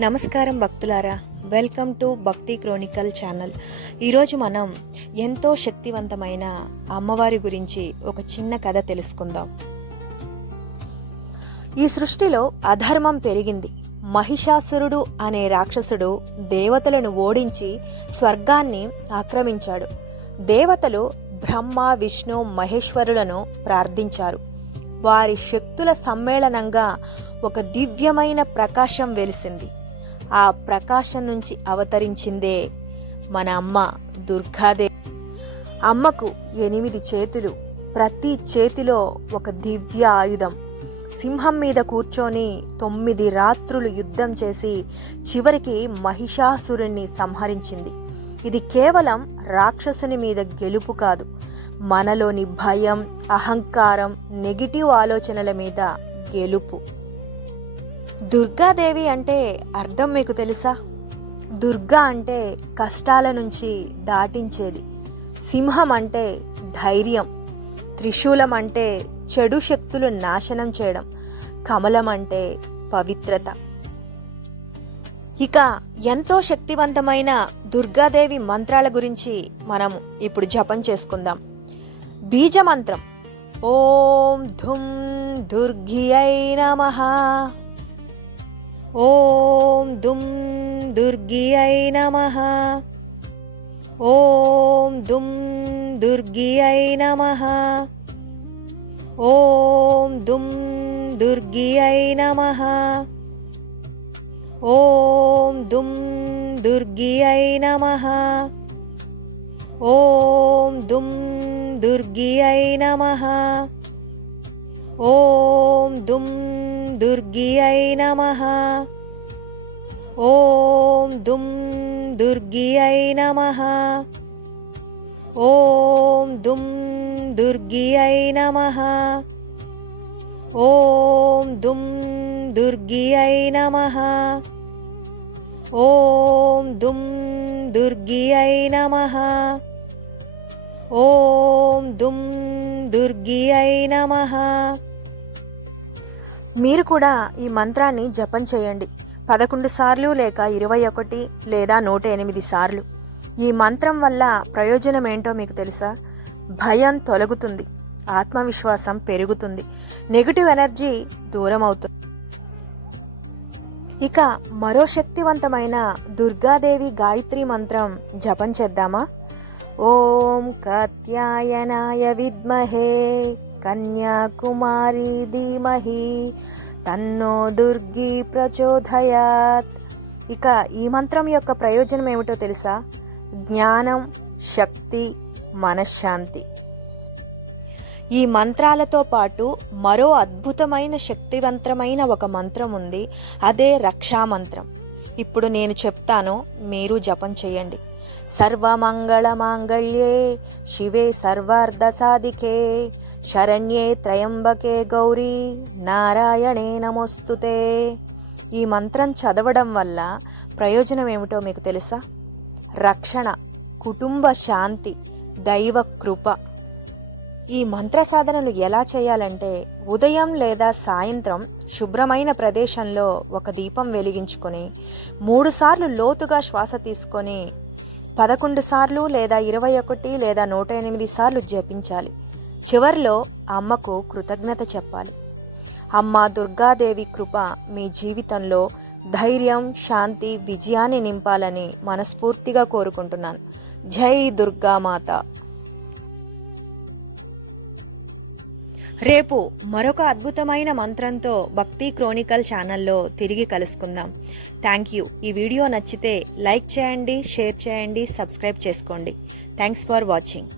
నమస్కారం భక్తులారా, welcome to భక్తి క్రోనికల్ ఛానల్. ఈరోజు మనం ఎంతో శక్తివంతమైన అమ్మవారి గురించి ఒక చిన్న కథ తెలుసుకుందాం. ఈ సృష్టిలో అధర్మం పెరిగింది. మహిషాసురుడు అనే రాక్షసుడు దేవతలను ఓడించి స్వర్గాన్ని ఆక్రమించాడు. దేవతలు బ్రహ్మ, విష్ణు, మహేశ్వరులను ప్రార్థించారు. వారి శక్తుల సమ్మేళనంగా ఒక దివ్యమైన ప్రకాశం వెలిసింది. ఆ ప్రకాశం నుంచి అవతరించిందే మన అమ్మ దుర్గాదేవి. అమ్మకు 8 చేతులు, ప్రతి చేతిలో ఒక దివ్య ఆయుధం. సింహం మీద కూర్చొని 9 రాత్రులు యుద్ధం చేసి చివరికి మహిషాసురుణ్ణి సంహరించింది. ఇది కేవలం రాక్షసుని మీద గెలుపు కాదు, మనలోని భయం, అహంకారం, నెగిటివ్ ఆలోచనల మీద గెలుపు. దుర్గాదేవి అంటే అర్థం మీకు తెలుసా? దుర్గా అంటే కష్టాల నుంచి దాటించేది, సింహం అంటే ధైర్యం, త్రిశూలం అంటే చెడు శక్తులు నాశనం చేయడం, కమలం అంటే పవిత్రత. ఇక ఎంతో శక్తివంతమైన దుర్గాదేవి మంత్రాల గురించి మనం ఇప్పుడు జపం చేసుకుందాం. బీజ మంత్రం: ఓం ధుం దుర్గియై నమః. ఓం దుం దుర్గియై నమః. ఓం దుం దుర్గియై నమః. ఓం దుం దుర్గియై నమః. ఓం దుం దుర్గియై నమః. ఓం దుం దుర్గియై నమః. ఓం దుం దుర్గియై నమః. ఓం దుం దుర్గియై నమః. ఓం దుం దుర్గియై నమః. ఓం దుం దుర్గియై నమః. ఓం దుం దుర్గియై నమః. ఓం దుం దుర్గియై నమః. మీరు కూడా ఈ మంత్రాన్ని జపం చేయండి. 11 సార్లు లేక 21 లేదా 108 సార్లు. ఈ మంత్రం వల్ల ప్రయోజనం ఏంటో మీకు తెలుసా? భయం తొలగుతుంది, ఆత్మవిశ్వాసం పెరుగుతుంది, నెగిటివ్ ఎనర్జీ దూరం అవుతుంది. ఇక మరో శక్తివంతమైన దుర్గాదేవి గాయత్రి మంత్రం జపం చేద్దామా? ఓం కాత్యాయనాయ విద్మహే కన్యాకుమారి ధీమహి తన్నో దుర్గి ప్రచోదయాత్. ఇక ఈ మంత్రం యొక్క ప్రయోజనం ఏమిటో తెలుసా? జ్ఞానం, శక్తి, మనశ్శాంతి. ఈ మంత్రాలతో పాటు మరో అద్భుతమైన శక్తివంతమైన ఒక మంత్రం ఉంది, అదే రక్షామంత్రం. ఇప్పుడు నేను చెప్తాను, మీరు జపం చేయండి. సర్వమంగళ మాంగళ్యే శివే సర్వార్థ సాధికే శరణ్యే త్రయంబకే గౌరీ నారాయణే నమోస్తుతే. ఈ మంత్రం చదవడం వల్ల ప్రయోజనం ఏమిటో మీకు తెలుసా? రక్షణ, కుటుంబ శాంతి, దైవ కృప. ఈ మంత్ర సాధనలు ఎలా చేయాలంటే, ఉదయం లేదా సాయంత్రం శుభ్రమైన ప్రదేశంలో ఒక దీపం వెలిగించుకొని 3 సార్లు లోతుగా శ్వాస తీసుకొని 11 సార్లు లేదా 21 లేదా 108 సార్లు జపించాలి. చివర్లో అమ్మకు కృతజ్ఞత చెప్పాలి. అమ్మ దుర్గాదేవి కృప మీ జీవితంలో ధైర్యం, శాంతి, విజయాన్ని నింపాలని మనస్ఫూర్తిగా కోరుకుంటున్నాను. జై దుర్గామాత. రేపు మరొక అద్భుతమైన మంత్రంతో భక్తి క్రోనికల్ ఛానల్లో తిరిగి కలుసుకుందాం. Thank you. ఈ వీడియో నచ్చితే లైక్ చేయండి, షేర్ చేయండి, సబ్స్క్రైబ్ చేసుకోండి. Thanks for watching.